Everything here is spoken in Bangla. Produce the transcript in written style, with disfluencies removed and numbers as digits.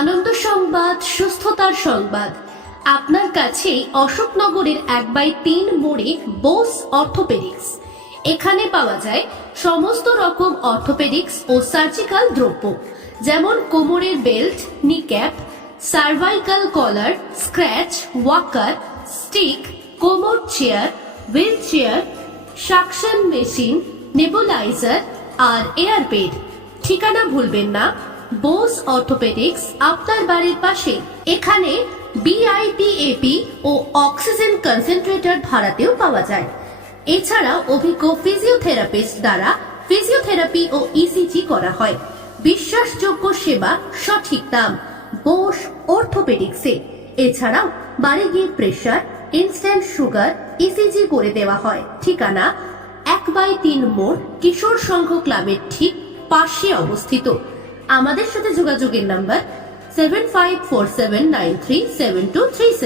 আনন্দ সংবাদ, সুস্থতার সংবাদ। আপনার কাছে অশোকনগরের 1/3 মোড়ে বোস অর্থোপেডিক্স। এখানে পাওয়া যায় সমস্ত রকম অর্থোপেডিক্স ও সার্জিক্যাল দ্রব্য, যেমন কোমরের belt, knee cap, cervical collar, scratch, walker, stick, কোমর chair, wheelchair, suction machine, nebuliser আর এয়ার বেড। ঠিকানা ভুলবেন না, বোস অর্থোপেডিক্স, আপনার বাড়ির পাশে। এখানে BIPAP ও অক্সিজেন কনসেন্ট্রেটর ভাড়াতেও পাওয়া যায়। এছাড়াও অভিজ্ঞ ফিজিওথেরাপিস্ট দ্বারা ফিজিওথেরাপি ও ECG করা হয়। বিশ্বাসযোগ্য সেবা, সঠিক দাম, বোস অর্থোপেডিক্সে। এছাড়াও বাড়ি গিয়ে প্রেশার, ইনস্ট্যান্ট সুগার, ECG করে দেওয়া হয়। ঠিকানা 1/3 মোড়, কিশোর সংঘ ক্লাবের ঠিক পাশে অবস্থিত। আমাদের সাথে যোগাযোগের নাম্বার 7547937237।